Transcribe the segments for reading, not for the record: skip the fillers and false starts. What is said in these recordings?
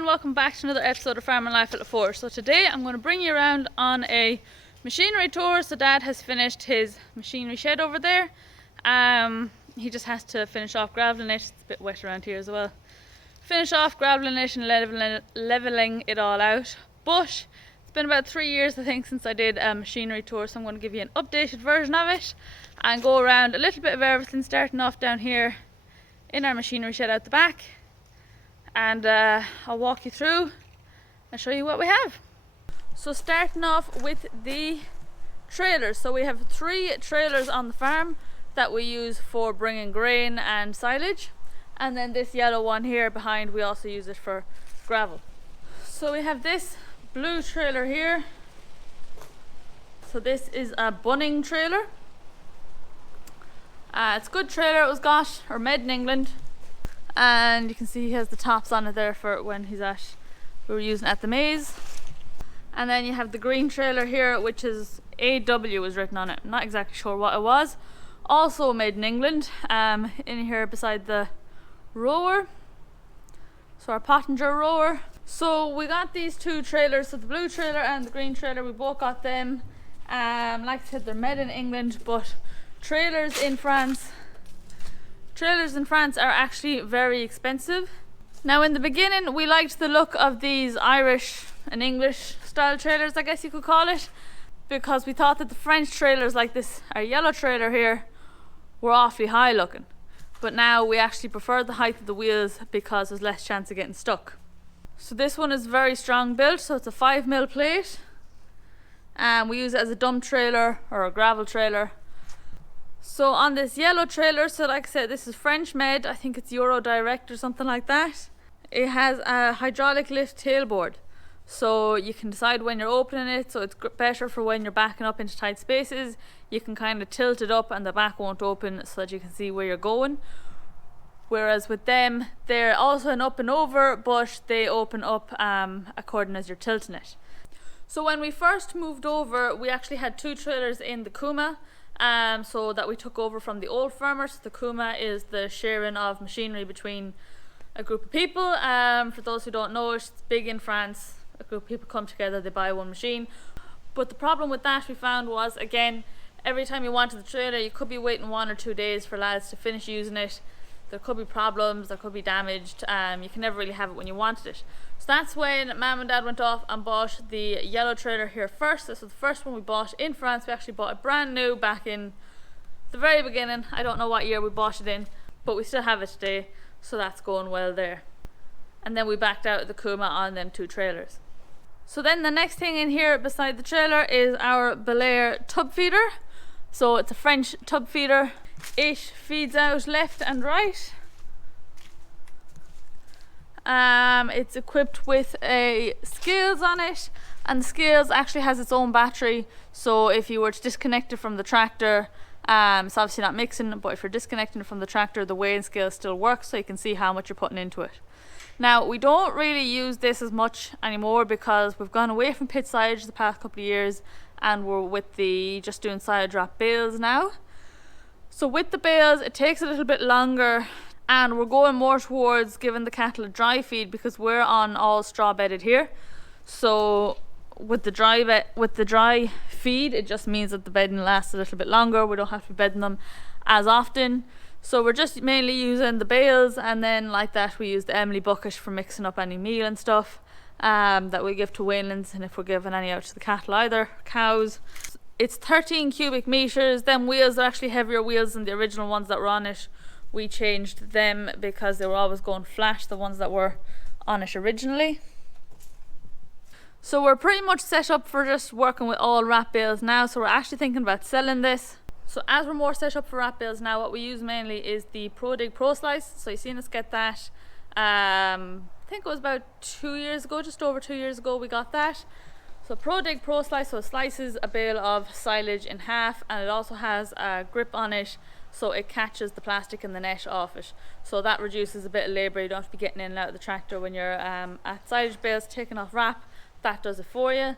and welcome back to another episode of Farming Life at LaFour. So today I'm going to bring you around on a machinery tour. So Dad has finished his machinery shed over there. He just has to finish off gravelling it. It's a bit wet around here as well. Finish off gravelling it and levelling it all out. But it's been about 3 years I think since I did a machinery tour, so I'm going to give you an updated version of it and go around a little bit of everything, starting off down here in our machinery shed out the back. And I'll walk you through and show you what we have. So starting off with the trailers. So we have 3 trailers on the farm that we use for bringing grain and silage, and then this yellow one here behind, we also use it for gravel. So we have this blue trailer here. So this is a Bunning trailer. It's a good trailer. It was got or made in England. And you can see he has the tops on it there for when we were using at the maze. And then you have the green trailer here, which is AW is written on it. I'm not exactly sure what it was. Also made in England, in here beside the rower. So our Pottinger rower. So we got these 2 trailers, so the blue trailer and the green trailer, we both got them. Like I said, they're made in England, but trailers in France are actually very expensive. Now in the beginning we liked the look of these Irish and English style trailers, I guess you could call it, because we thought that the French trailers like this, our yellow trailer here, were awfully high looking. But now we actually prefer the height of the wheels because there's less chance of getting stuck. So this one is very strong built, so it's a 5mm plate, and we use it as a dump trailer or a gravel trailer. So on this yellow trailer, so like I said, this is French made, I think it's Euro Direct or something like that. It has a hydraulic lift tailboard, so you can decide when you're opening it, so it's better for when you're backing up into tight spaces. You can kind of tilt it up and the back won't open so that you can see where you're going. Whereas with them, they're also an up and over, but they open up according as you're tilting it. So when we first moved over, we actually had 2 trailers in the Kuma. So that we took over from the old farmers. The Kuma is the sharing of machinery between a group of people. For those who don't know, it's big in France. A group of people come together, they buy one machine. But the problem with that we found was, again, every time you wanted the trailer, you could be waiting 1 or 2 days for lads to finish using it. There could be problems, there could be damaged. You can never really have it when you wanted it. So that's when Mum and Dad went off and bought the yellow trailer here first. This was the first one we bought in France. We actually bought it brand new back in the very beginning. I don't know what year we bought it in, but we still have it today, so that's going well there. And then we backed out of the Kuma on them 2 trailers. So then the next thing in here beside the trailer is our Belair tub feeder. So it's a French tub feeder. It feeds out left and right. It's equipped with a scales on it, and the scales actually has its own battery, so if you were to disconnect it from the tractor, it's obviously not mixing, but if you're disconnecting it from the tractor, the weighing scale still works, so you can see how much you're putting into it. Now we don't really use this as much anymore because we've gone away from pit silage the past couple of years, and we're with the just doing silage wrap bales now. So with the bales it takes a little bit longer, and we're going more towards giving the cattle a dry feed because we're on all straw bedded here. So with the dry feed, it just means that the bedding lasts a little bit longer. We don't have to be bedding them as often. So we're just mainly using the bales, and then like that we use the Emily bucket for mixing up any meal and stuff that we give to weanlings, and if we're giving any out to the cattle either, cows. It's 13 cubic meters. Them wheels are actually heavier wheels than the original ones that were on it. We changed them because they were always going flat, the ones that were on it originally. So we're pretty much set up for just working with all wrap bales now, so we're actually thinking about selling this. So as we're more set up for wrap bales now, what we use mainly is the ProDig Pro Slice. So you've seen us get that, I think it was about 2 years ago, just over 2 years ago we got that. So ProDig Pro Slice, so it slices a bale of silage in half, and it also has a grip on it, so it catches the plastic and the net off it. So that reduces a bit of labour. You don't have to be getting in and out of the tractor when you're at silage bales taking off wrap. That does it for you.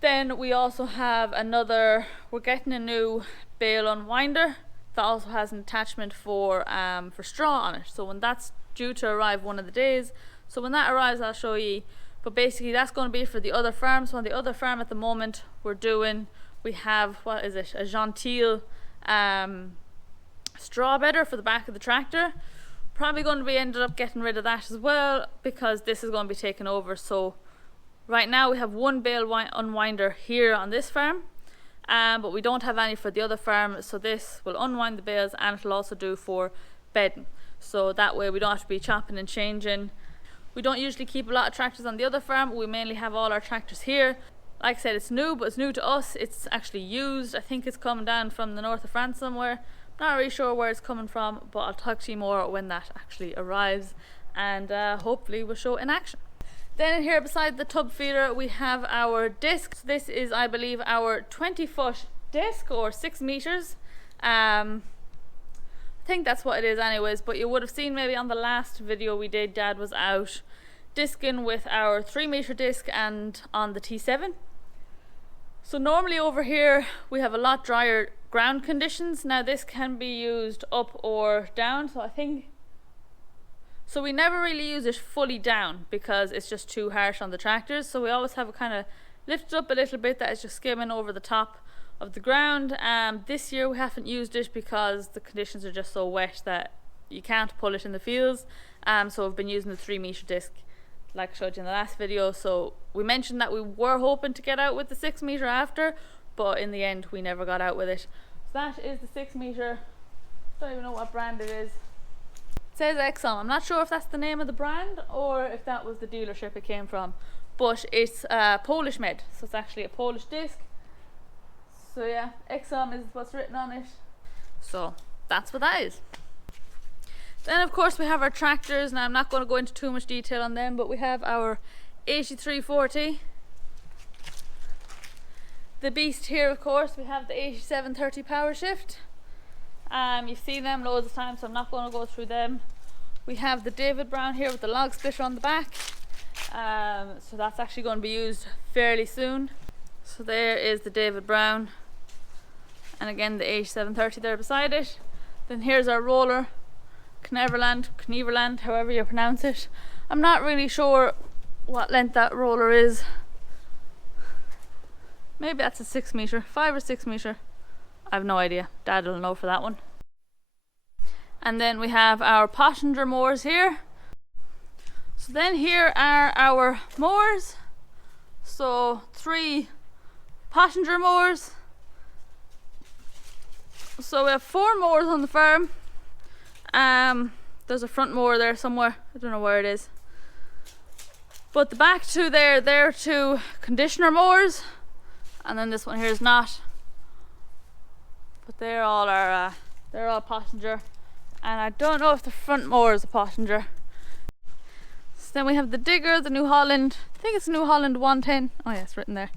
Then we also have we're getting a new bale unwinder that also has an attachment for straw on it. So when that's due to arrive one of the days, So when that arrives I'll show you, but basically that's going to be for the other farm. So on the other farm at the moment we have, what is it, a Gentile straw bedder for the back of the tractor. Probably going to be ended up getting rid of that as well, because this is going to be taken over. So right now we have one bale unwinder here on this farm, but we don't have any for the other farm, so this will unwind the bales and it'll also do for bedding, so that way we don't have to be chopping and changing. We don't usually keep a lot of tractors on the other farm, we mainly have all our tractors here. Like I said, it's new, but it's new to us. It's actually used. I think it's coming down from the north of France somewhere. Not really sure where it's coming from, but I'll talk to you more when that actually arrives, and hopefully we'll show it in action. Then in here beside the tub feeder we have our disc. So this is, I believe, our 20-foot disc, or 6 meters. I think that's what it is anyways, but you would have seen maybe on the last video we did, Dad was out discing with our 3-meter disc and on the T7. So normally over here we have a lot drier ground conditions. Now this can be used up or down, so we never really use it fully down because it's just too harsh on the tractors, so we always have it kind of lifted up a little bit that is just skimming over the top of the ground. This year we haven't used it because the conditions are just so wet that you can't pull it in the fields, so we've been using the 3-meter disc like I showed you in the last video. So we mentioned that we were hoping to get out with the 6-meter after, but in the end we never got out with it. So that is the 6-meter. Don't even know what brand it is. It says Exxon. I'm not sure if that's the name of the brand or if that was the dealership it came from, but it's Polish made, so it's actually a Polish disc. So yeah, Exxon is what's written on it. So that's what that is. Then of course we have our tractors. Now I'm not going to go into too much detail on them, but we have our 8340. The beast here, of course, we have the 8730 power shift. You've seen them loads of times, so I'm not going to go through them. We have the David Brown here with the log splitter on the back. So that's actually going to be used fairly soon. So there is the David Brown, and again the 8730 there beside it. Then here's our roller, Kneverland, however you pronounce it. I'm not really sure what length that roller is. Maybe that's a 6-meter, 5 or 6 meter. I have no idea. Dad will know for that one. And then we have our Pottinger mowers here. So then here are our mowers. So 3 Pottinger mowers. So we have 4 mowers on the farm. There's a front mower there somewhere. I don't know where it is. But the back two there, they're 2 conditioner mowers. And then this one here is not. But they're all Pottinger. And I don't know if the front mower is a Pottinger. So then we have the digger, the New Holland. I think it's New Holland 110. Oh yeah, it's written there.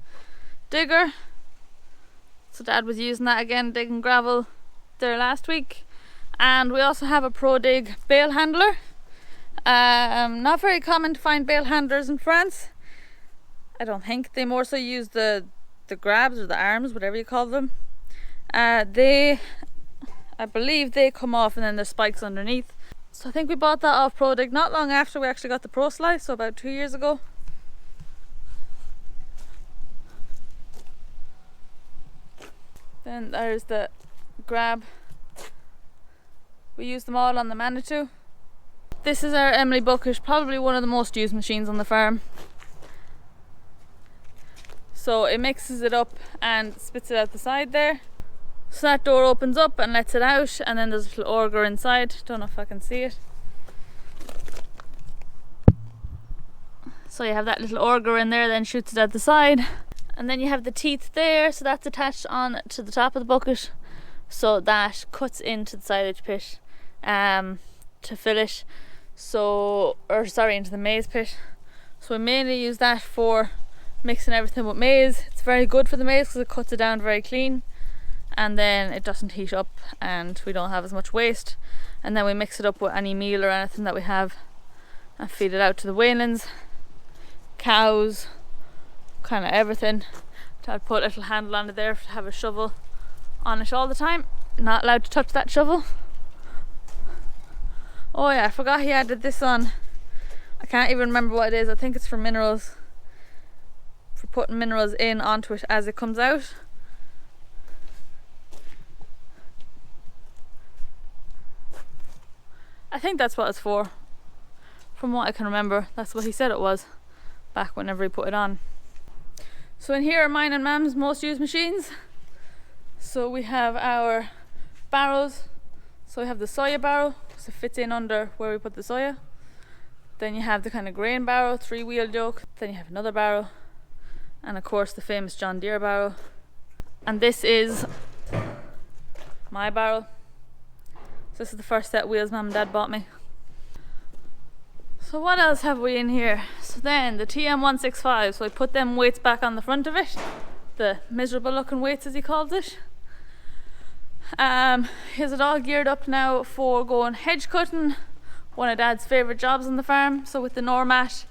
Digger. So Dad was using that again, digging gravel there last week. And we also have a ProDig bale handler. Not very common to find bale handlers in France. I don't think. They more so use the grabs or the arms, whatever you call them. I believe they come off and then there's spikes underneath. So I think we bought that off ProDig not long after we actually got the Pro Slice, so about 2 years ago. Then there's the grab. We use them all on the Manitou. This is our Emily Bucket, probably one of the most used machines on the farm. So it mixes it up and spits it out the side there. So that door opens up and lets it out, and then there's a little auger inside. Don't know if I can see it. So you have that little auger in there, then shoots it out the side. And then you have the teeth there, so that's attached on to the top of the bucket. So that cuts into the silage pit to fill it. Into the maize pit. So we mainly use that for mixing everything with maize. It's very good for the maize because it cuts it down very clean, and then it doesn't heat up and we don't have as much waste. And then we mix it up with any meal or anything that we have and feed it out to the weanlings, cows, kind of everything. I'd put a little handle on it there to have a shovel on it all the time. Not allowed to touch that shovel. Oh yeah, I forgot he added this on. I can't even remember what it is. I think it's for minerals, for putting minerals in onto it as it comes out. I think that's what it's for. From what I can remember, that's what he said it was back whenever he put it on. So in here are mine and Mam's most used machines. So we have our barrels. So we have the soya barrel, so it fits in under where we put the soya. Then you have the kind of grain barrel, 3-wheel yoke. Then you have another barrel, and of course the famous John Deere barrel. And this is my barrel. So this is the first set of wheels Mum and Dad bought me. So what else have we in here? So then the TM165, so I put them weights back on the front of it. The miserable looking weights as he calls it. Is it all geared up now for going hedge cutting, one of Dad's favourite jobs on the farm, so with the Normat.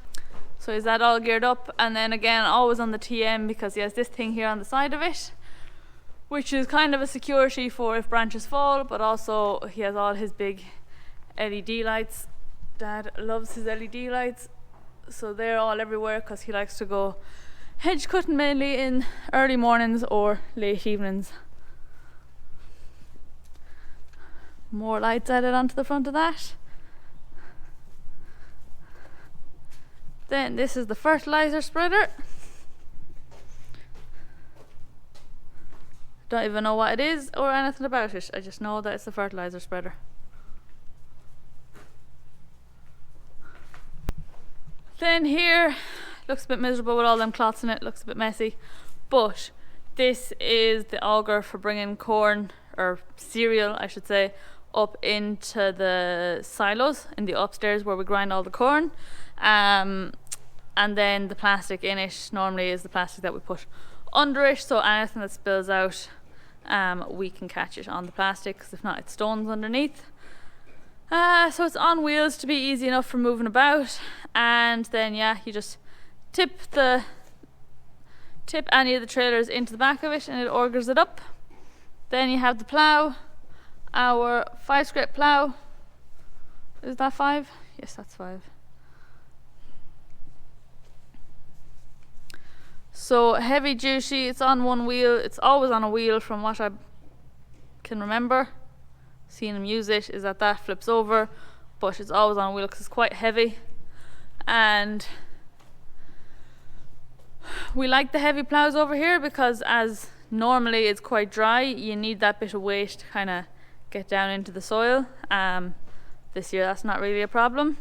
So is that all geared up, and then again always on the TM because he has this thing here on the side of it, which is kind of a security for if branches fall, but also he has all his big LED lights. Dad loves his LED lights, so they're all everywhere because he likes to go hedge cutting mainly in early mornings or late evenings. More lights added onto the front of that. Then this is the fertilizer spreader. Don't even know what it is or anything about it. I just know that it's the fertilizer spreader. Then here, looks a bit miserable with all them clots in it, looks a bit messy. But this is the auger for bringing corn, or cereal I should say, up into the silos in the upstairs where we grind all the corn. And then the plastic in it normally is the plastic that we put under it, so anything that spills out, we can catch it on the plastic, because if not it stones underneath. So it's on wheels to be easy enough for moving about, and then yeah, you just tip any of the trailers into the back of it and it augers it up. Then you have the plough, our 5-scrape plough. Is that 5? Yes, that's 5. So heavy duty, it's on one wheel. It's always on a wheel from what I can remember. Seeing him use it is that flips over, but it's always on a wheel because it's quite heavy. And we like the heavy ploughs over here because as normally it's quite dry, you need that bit of weight to kind of get down into the soil. This year that's not really a problem.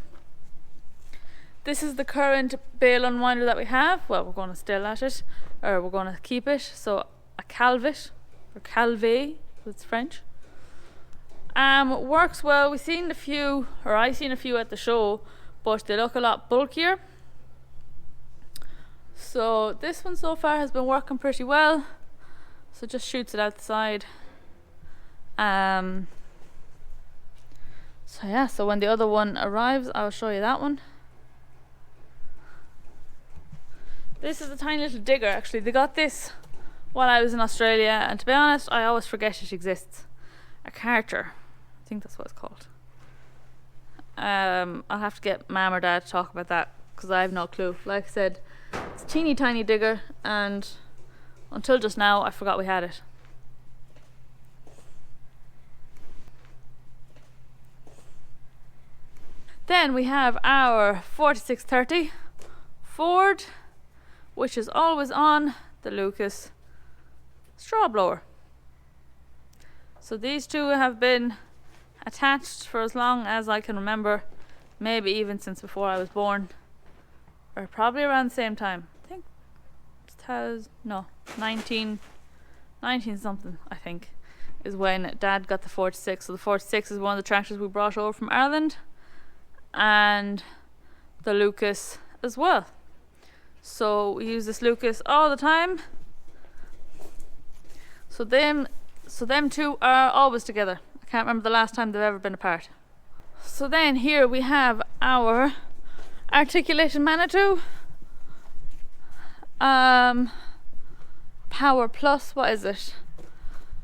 This is the current bale unwinder that we have. Well, we're going to still at it, or we're going to keep it. So a Calvet, or Calvet, it's French. Works well. I've seen a few at the show, but they look a lot bulkier. So this one so far has been working pretty well. So just shoots it out the side. So yeah, so when the other one arrives, I'll show you that one. This is a tiny little digger actually. They got this while I was in Australia, and to be honest, I always forget it exists. A carter. I think that's what it's called. I'll have to get Mum or Dad to talk about that because I have no clue. Like I said, it's a teeny tiny digger, and until just now I forgot we had it. Then we have our 4630 Ford, which is always on the Lucas straw blower. So these two have been attached for as long as I can remember, maybe even since before I was born, or probably around the same time. I think it was 19 something I think is when Dad got the 46. So the 46 is one of the tractors we brought over from Ireland, and the Lucas as well. So we use this Lucas all the time. So them two are always together. I can't remember the last time they've ever been apart. So then here we have our articulated Manitou. Power Plus, what is it?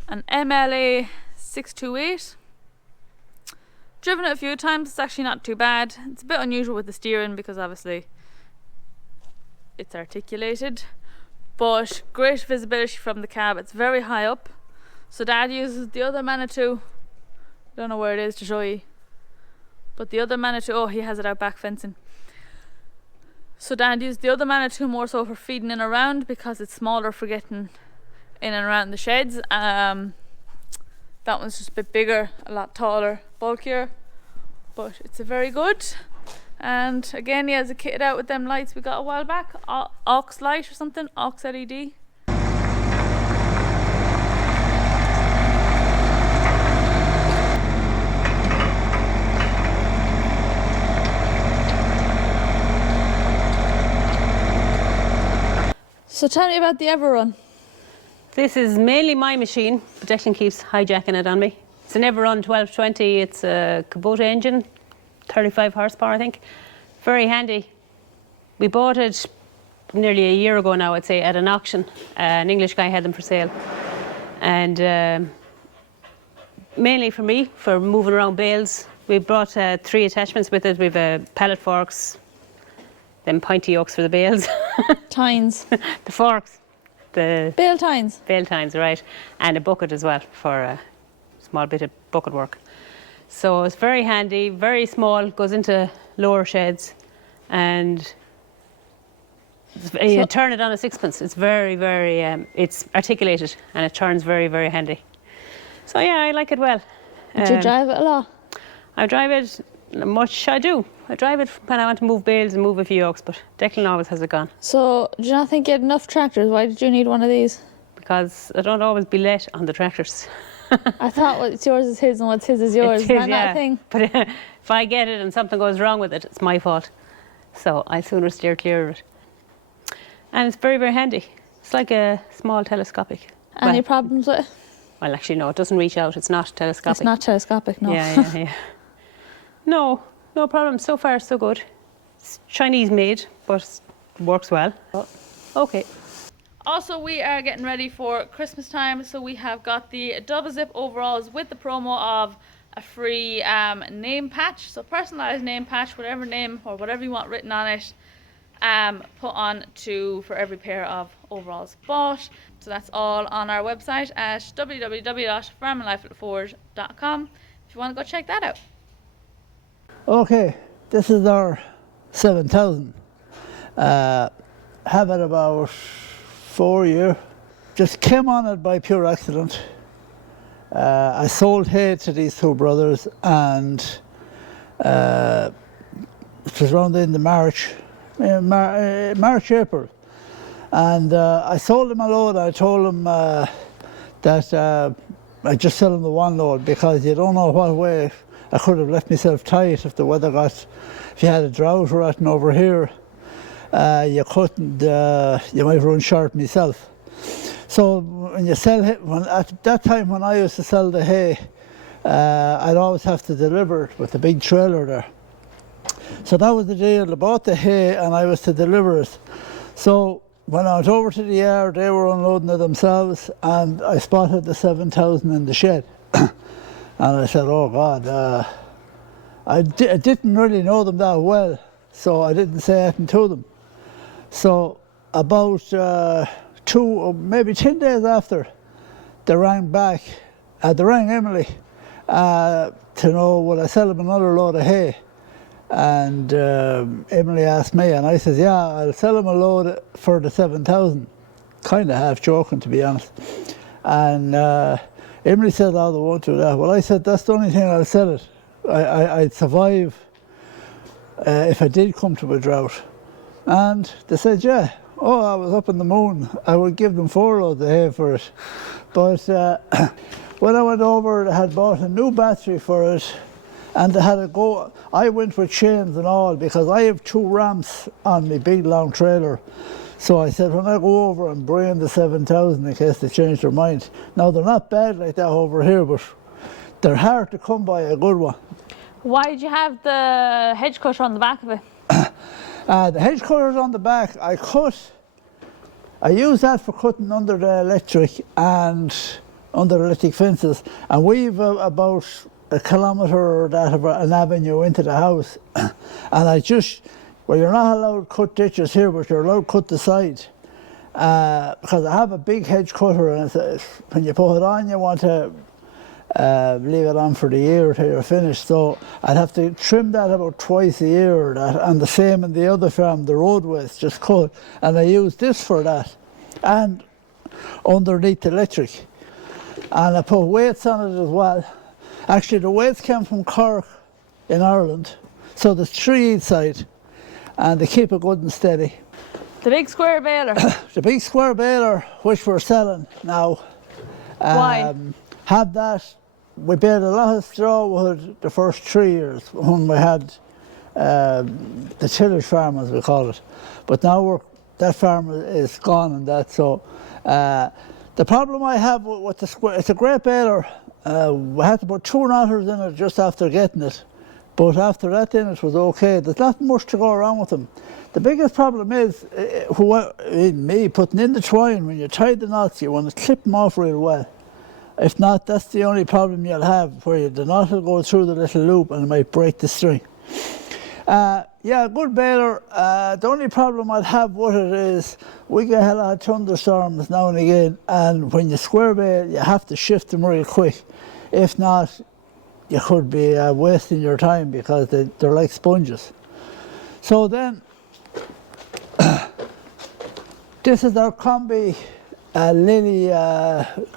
An MLA 628. driven it a few times. It's actually not too bad. It's a bit unusual with the steering because obviously it's articulated, but great visibility from the cab. It's very high up. So Dad uses the other Manitou. Don't know where it is to show you, but the other Manitou, oh, he has it out back fencing. So Dad used the other Manitou more so for feeding in around because it's smaller for getting in and around the sheds. That one's just a bit bigger, a lot taller, bulkier, but it's a very good. And again, he has a kitted out with them lights we got a while back, aux light or something, aux LED. So tell me about the Everrun. This is mainly my machine, but Declan keeps hijacking it on me. It's an Everrun 1220, it's a Kubota engine, 35 horsepower I think. Very handy. We bought it nearly a year ago now, I'd say, at an auction. An English guy had them for sale. And mainly for me, for moving around bales. We brought 3 attachments with it. We've pallet forks, them pointy yokes for the bales. Tines. The forks. The Bale tines. Bale tines, right. And a bucket as well for a small bit of bucket work. So it's very handy, very small, goes into lower sheds, and you turn it on a sixpence. It's very, very, it's articulated and it turns very, very handy. So yeah, I like it well. Do you drive it a lot? I drive it much, I do. I drive it when I want to move bales and move a few yokes, but Declan always has it gone. So, do you not think you had enough tractors? Why did you need one of these? Because I don't always be let on the tractors. I thought what's yours is his and what's his is yours. It's his, Isn't that thing? But if I get it and something goes wrong with it, it's my fault. So I sooner steer clear of it. And it's very, very handy. It's like a small telescopic. Any problems with it? Well, actually, no, it doesn't reach out. It's not telescopic. It's not telescopic, no. Yeah. No problem. So far, so good. It's Chinese made, but it works well. Okay. Also, we are getting ready for Christmas time, so we have got the double zip overalls with the promo of a free name patch. So personalised name patch, whatever name or whatever you want written on it, put on for every pair of overalls bought. So that's all on our website at www.farmandlifeattheforge.com if you want to go check that out. Okay, this is our 7000. Have it about 4 years. Just came on it by pure accident. I sold hay to these 2 brothers, and it was around the end of March, April. And I sold them a load. I told them that I'd just sell them the 1 load because you don't know what way I could have left myself tight if the weather got, if you had a drought rotten over here, you couldn't, you might run short myself. So when you sell hay, at that time when I used to sell the hay, I'd always have to deliver it with the big trailer there. So that was the deal. I bought the hay and I was to deliver it. So when I went over to the yard, they were unloading it themselves, and I spotted the 7000 in the shed. And I said, oh God, I didn't really know them that well, so I didn't say anything to them. So about 2 or maybe 10 days after, they rang back, they rang Emily to know would I sell them another load of hay. And Emily asked me, and I said, yeah, I'll sell them a load for the 7000. Kind of half joking, to be honest. And Emily said, oh, they won't do that. Well, I said, that's the only thing I'll sell it. I'd survive if I did come to a drought. And they said, yeah. Oh, I was up in the moon. I would give them 4 loads of hay for it. But when I went over, they had bought a new battery for it, and they had to go. I went with chains and all because I have 2 ramps on my big long trailer. So I said, when I go over and bring the 7000 in case they change their mind. Now, they're not bad like that over here, but they're hard to come by a good one. Why did you have the hedge cutter on the back of it? The hedge cutters on the back, I use that for cutting under the electric and under electric fences. And we've about a kilometre or that of an avenue into the house. And well, you're not allowed to cut ditches here, but you're allowed to cut the side. Because I have a big hedge cutter, and when you put it on, you want to leave it on for the year till you're finished. So I'd have to trim that about twice a year, and the same in the other farm, the roadways, just cut. And I use this for that, and underneath the electric. And I put weights on it as well. Actually, the weights came from Cork in Ireland, so there's 3 each side, and they keep it good and steady. The big square baler. The big square baler, which we're selling now. Why? Had that. We baled a lot of straw wood the first 3 years when we had the tillage farm, as we call it. But now that farm is gone and that. So the problem I have with the square, it's a great baler. We had to put 2 knotters in it just after getting it. But after that, then it was okay. There's not much to go around with them. The biggest problem is, me putting in the twine, when you tie the knots, you want to clip them off real well. If not, that's the only problem you'll have, where the knot will go through the little loop and it might break the string. Yeah, good baler. The only problem I'd have with it is we get a lot of thunderstorms now and again, and when you square bale, you have to shift them real quick. If not, you could be wasting your time because they're like sponges. So then, this is our combi Lily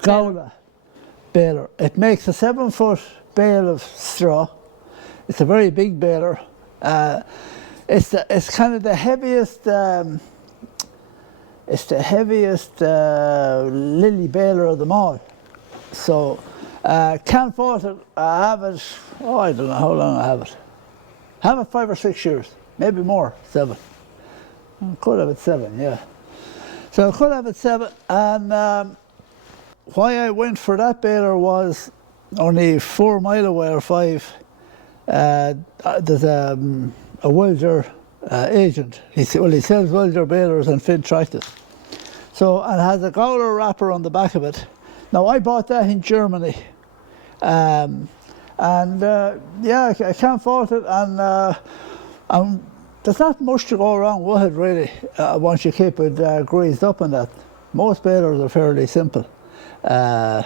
Gowla baler. It makes a 7-foot bale of straw. It's a very big baler. It's kind of the heaviest. It's the heaviest Lily baler of them all. So can't fault it. I have it. Oh, I don't know how long I have it. I have it 5 or 6 years, maybe more. 7. I could have it 7. Yeah. So I could have it 7, and why I went for that baler was only 4 mile away or 5. There's a welder agent. He sells welder balers and Finn tractors. So, and has a Gowler wrapper on the back of it. Now I bought that in Germany, and yeah, I can't fault it. And there's not much to go wrong with it really. Once you keep it greased up and that. Most balers are fairly simple. So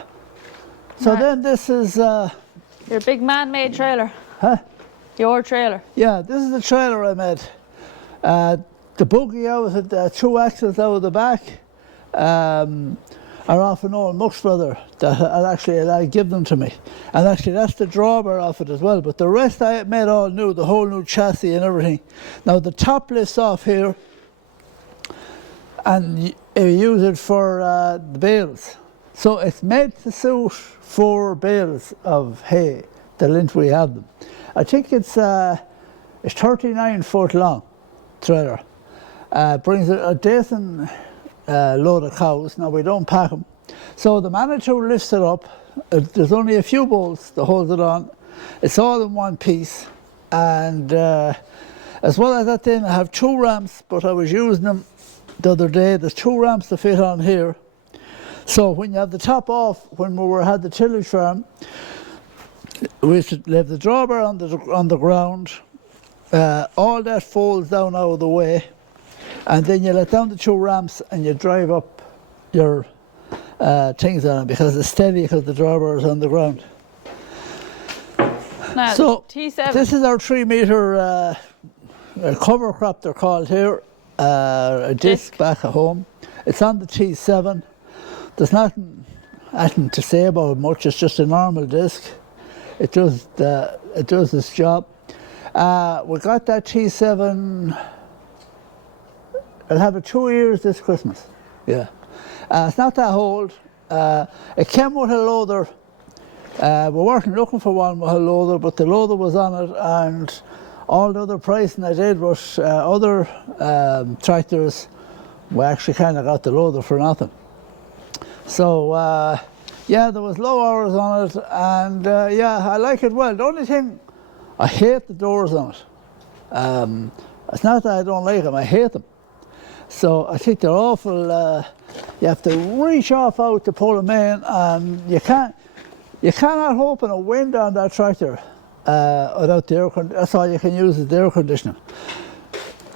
then this is Your big man-made trailer. Huh? Your trailer. Yeah, this is the trailer I made. The buggy out of it, 2 axles out of the back, are off an old Muck's brother that I'd give them to me. And actually that's the drawbar off it as well, but the rest I made all new, the whole new chassis and everything. Now the top lifts off here, and you use it for the bales. So it's made to suit 4 bales of hay, the length we have them. I think it's 39 foot long trailer. Brings a decent load of cows. Now we don't pack them. So the Manitou lifts it up. There's only a few bolts to hold it on. It's all in one piece. And as well as that then I have 2 ramps, but I was using them the other day. There's 2 ramps to fit on here. So when you have the top off, when we had the tillage farm, we used to leave the drawbar on the ground. All that folds down out of the way, and then you let down the 2 ramps and you drive up your things on it because it's steady because the drawbar is on the ground. Now, So T7. this is our 3 metre cover crop, they're called here, a disc back at home. It's on the T7. There's nothing to say about it much. It's just a normal disc. It does its job. We got that T7. I'll have it 2 years this Christmas. Yeah, it's not that old. It came with a loader. We weren't looking for one with a loader, but the loader was on it, and all the other pricing I did was other tractors. We actually kind of got the loader for nothing. So yeah, there was low hours on it, and yeah, I like it well. The only thing, I hate the doors on it. It's not that I don't like them, I hate them. So I think they're awful. You have to reach off out to pull them in, and you can't. You cannot open a window on that tractor without the air conditioning. That's all you can use is the air conditioning.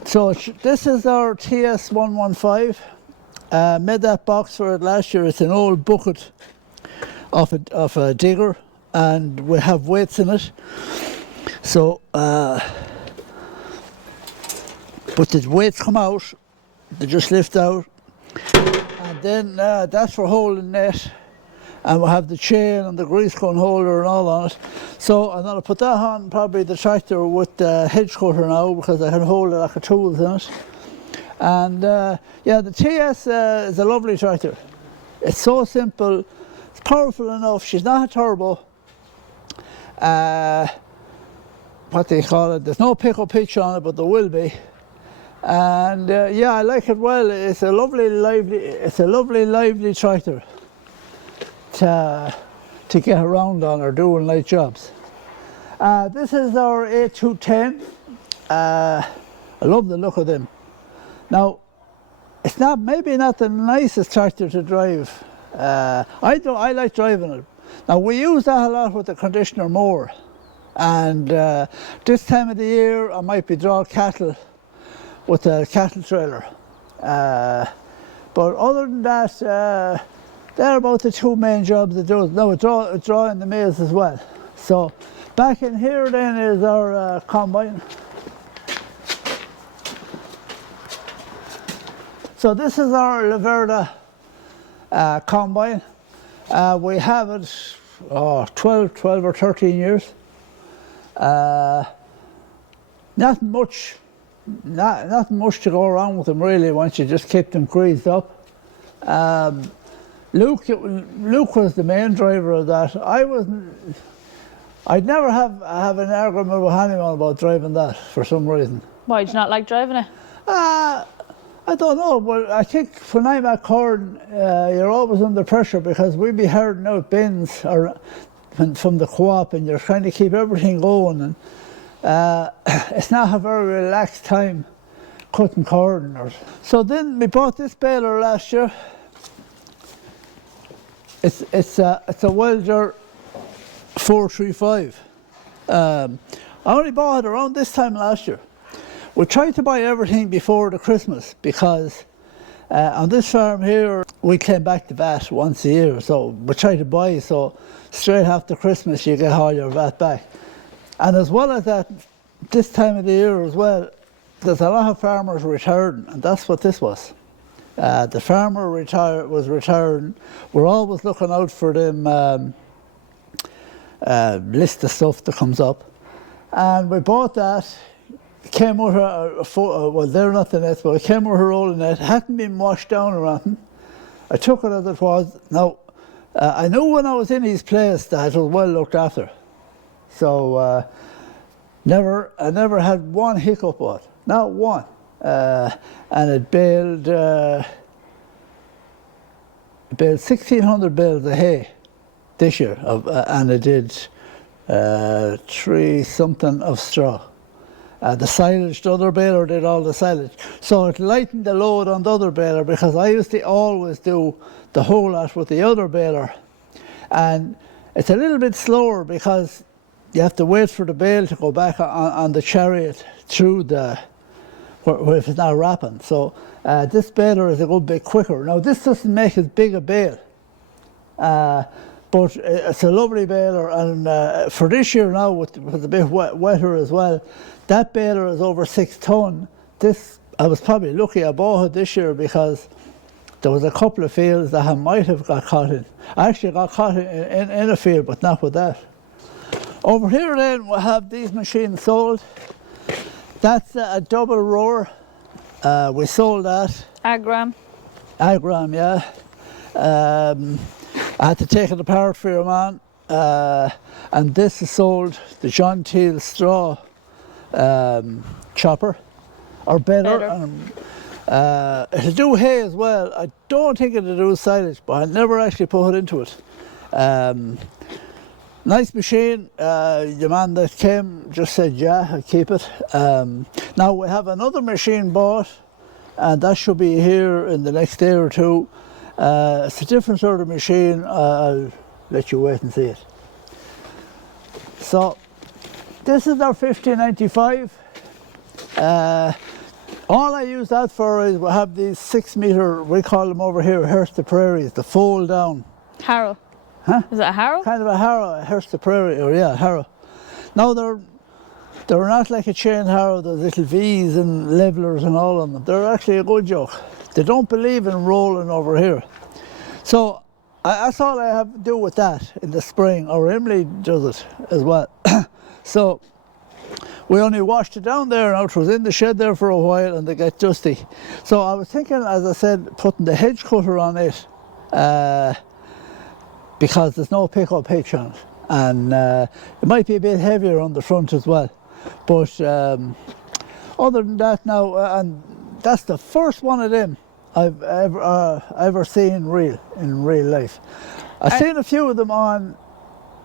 So this is our TS115. Made that box for it last year. It's an old bucket of a digger, and we have weights in it. So, but the weights come out, they just lift out, and then that's for holding net. And we'll have the chain and the grease gun holder and all on it. So I'm going to put that on probably the tractor with the hedge cutter now, because I can hold it like a tools in it. And yeah, the TS is a lovely tractor. It's so simple, it's powerful enough. She's not a turbo. What do you call it? There's no pick-up pitch on it, but there will be. And yeah, I like it well. It's a lovely, lively tractor to get around on or doing light jobs. This is our A210. I love the look of them. Now, it's maybe not the nicest tractor to drive. I like driving it. Now, we use that a lot with the conditioner mower, and this time of the year I might be drawing cattle with a cattle trailer. But other than that, they're about the two main jobs it does. Now it's drawing the maize as well. So back in here then is our combine. So this is our Laverda combine. We have it 12 or 13 years. Not much to go around with them really once you just keep them greased up. Luke was the main driver of that. I'd never have an argument with anyone about driving that for some reason. Why do you not like driving it? I don't know, but I think when I'm at Corn, you're always under pressure because we'd be herding out bins from the co-op, and you're trying to keep everything going, and it's not a very relaxed time cutting corn. So then we bought this baler last year. It's a Welder 435. I only bought it around this time last year. We tried to buy everything before the Christmas because on this farm here we claim back the VAT once a year, so we try to buy so straight after Christmas you get all your VAT back. And as well as that, this time of the year as well, there's a lot of farmers retiring, and that's what this was. The farmer was retiring. We're always looking out for them list of stuff that comes up, and we bought that. It came with well, they're not the nets, but it came with a rolling net. It hadn't been washed down or anything. I took it as it was. Now, I knew when I was in his place that it was well looked after. So I never had one hiccup on it, not one. And it baled 1,600 bales of hay this year, and it did 3 something of straw. The silage, the other baler did all the silage. So it lightened the load on the other baler, because I used to always do the whole lot with the other baler. And it's a little bit slower because you have to wait for the bale to go back on the chariot through where if it's not wrapping. So this baler is a good bit quicker. Now this doesn't make as big a bale, but it's a lovely baler, and for this year now with a bit wetter as well, that baler is over 6 ton. This, I was probably lucky I bought it this year because there was a couple of fields that I might have got caught in. I actually got caught in a field, but not with that. Over here then we have these machines sold. That's a double rower. We sold that. Agram, yeah. I had to take it apart for your man. And this is sold, the John Teal straw chopper, or better. It'll do hay as well. I don't think it'll do silage, but I never actually put it into it. Nice machine. The man that came just said, yeah, I'll keep it. Now we have another machine bought, and that should be here in the next day or two. It's a different sort of machine. I'll let you wait and see it. So this is our 1595. All I use that for is we have these 6 metre, we call them over here Hearst Prairies, the fold down. Harrow. Huh? Is it a harrow? Kind of a harrow, a Hearst Prairie, or yeah, harrow. Now they're not like a chain harrow, there's little V's and levelers and all of them. They're actually a good joke. They don't believe in rolling over here. So that's all I have to do with that in the spring, or Emily does it as well. So we only washed it down there now. It was in the shed there for a while and they get dusty. So I was thinking, as I said, putting the hedge cutter on it because there's no pickup hitch on it. And it might be a bit heavier on the front as well. But other than that now, and that's the first one of them I've ever seen in real life. I've seen a few of them on.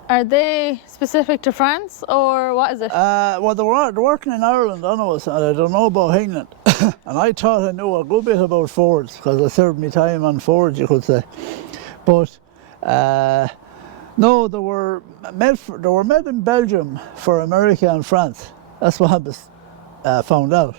Are they specific to France or what is it? Well, they're working in Ireland, I know, and I don't know about England. And I thought I knew a good bit about Fords because I served my time on Fords, you could say. But no, they were made in Belgium for America and France. That's what I was found out.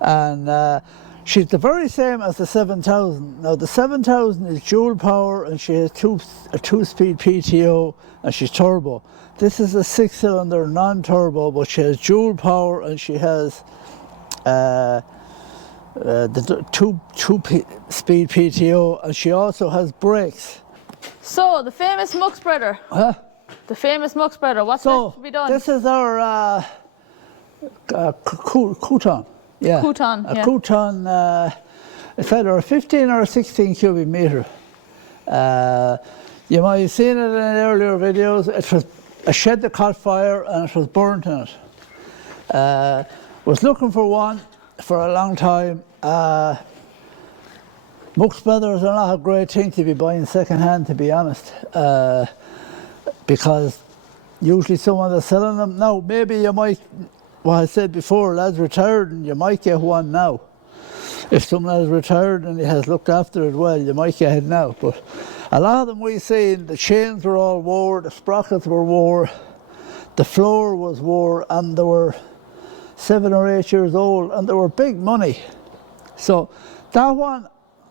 And she's the very same as the 7000. Now the 7000 is dual power and she has a 2-speed PTO and she's turbo. This is a 6-cylinder non-turbo, but she has dual power and she has the 2-speed PTO, and she also has brakes. So the famous muck spreader. Huh? The famous muck spreader. What's left to be done? This is our Couton. Yeah. Couton, A yeah. Couton, it's either a 15 or a 16 cubic metre. You might have seen it in earlier videos. It was a shed that caught fire and it was burnt in it. Was looking for one for a long time. Muck spreaders are not a great thing to be buying second hand, to be honest, because usually someone that's selling them. Now, maybe you might, what I said before, lads retired and you might get one now. If someone has retired and he has looked after it well, you might get it now. But a lot of them we seen, the chains were all wore, the sprockets were wore, the floor was wore, and they were 7 or 8 years old, and they were big money. So that one,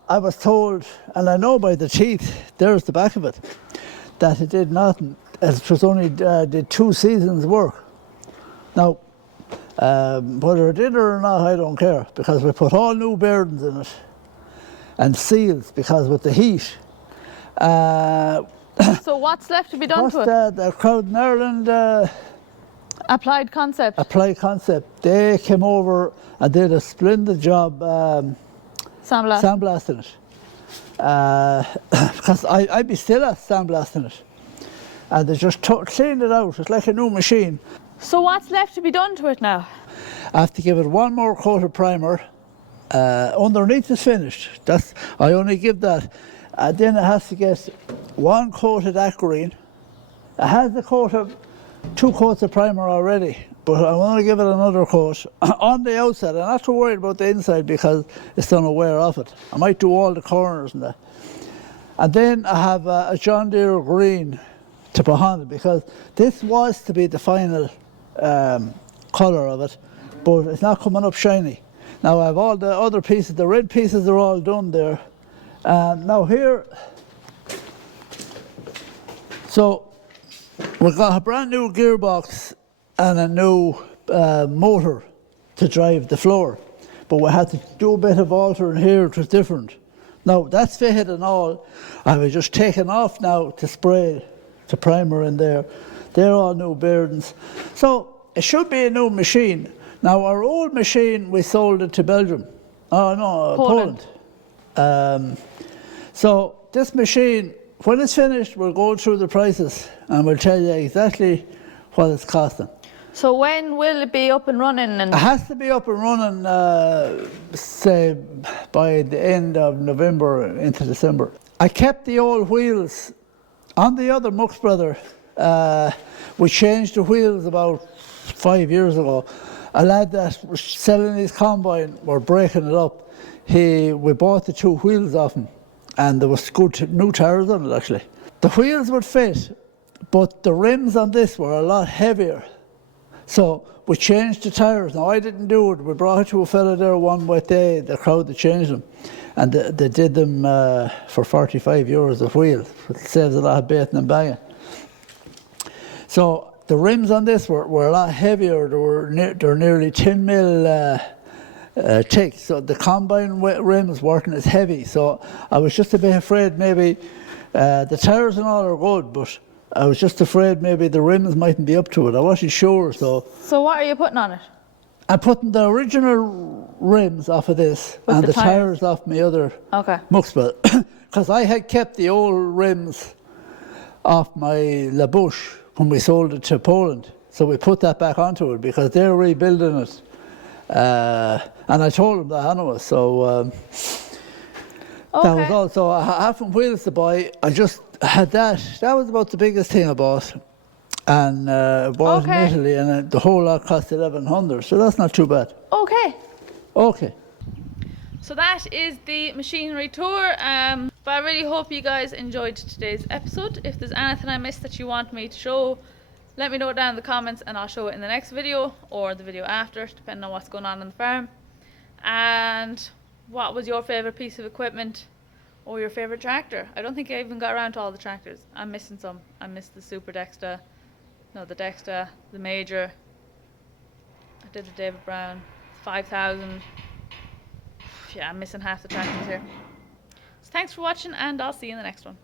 I was told, and I know by the teeth, there's the back of it, that it did nothing. It was only did 2 seasons work. Now, whether it did or not, I don't care, because we put all new bearings in it and seals, because with the heat. So what's left to be done to it? The crowd in Ireland, Applied Concept. Applied Concept, they came over and did a splendid job sandblasting it. Because I'd be still at sandblasting it. And they just cleaned it out. It's like a new machine. So what's left to be done to it now? I have to give it one more coat of primer. Underneath is finished. I only give that. And then it has to get 1 coat of Aquarine. It has the 2 coats of primer already, but I want to give it another coat on the outside. I'm not too worried about the inside because it's going to wear off it. I might do all the corners and that. And then I have a John Deere green to put on it, because this was to be the final colour of it, but it's not coming up shiny. Now I have all the other pieces, the red pieces are all done there. Now here, so we've got a brand new gearbox and a new motor to drive the floor, but we had to do a bit of altering here. It was different. Now that's fitted and all. I was just taken off now to spray the primer in there. They're all new bearings. So it should be a new machine. Now our old machine, we sold it to Belgium. Oh no, Poland. So this machine, when it's finished, we'll go through the prices and we'll tell you exactly what it's costing. So when will it be up and running? It has to be up and running, say, by the end of November into December. I kept the old wheels on the other muck spreader. We changed the wheels about 5 years ago. A lad that was selling his combine, were breaking it up. We bought the 2 wheels off him, and there was good new tyres on it actually. The wheels would fit, but the rims on this were a lot heavier. So we changed the tyres. Now I didn't do it. We brought it to a fella there one wet day, the crowd that changed them. And they did them for €45 a wheel. It saves a lot of baiting and banging. So the rims on this were a lot heavier. They're nearly 10 mil thick. So the combine rims weren't as heavy. So I was just a bit afraid maybe the tyres and all are good, but I was just afraid maybe the rims mightn't be up to it. I wasn't sure. So what are you putting on it? I'm putting the original rims off of this and the tyres off my other Muxwell. Because I had kept the old rims off my LaBouche when we sold it to Poland. So we put that back onto it because they're rebuilding it. And I told them that anyway. So that was also a half from wheels to buy. I just had that. That was about the biggest thing I bought. And bought in Italy, and the whole lot cost $1,100, so that's not too bad. Okay. So that is the machinery tour. But I really hope you guys enjoyed today's episode. If there's anything I missed that you want me to show, let me know down in the comments, and I'll show it in the next video or the video after, depending on what's going on the farm. And what was your favorite piece of equipment or your favorite tractor? I don't think I even got around to all the tractors. I'm missing some. I missed the Super Dexter. No, the Dexter, the Major. I did the David Brown, 5000. Yeah, I'm missing half the tractors here. So thanks for watching, and I'll see you in the next one.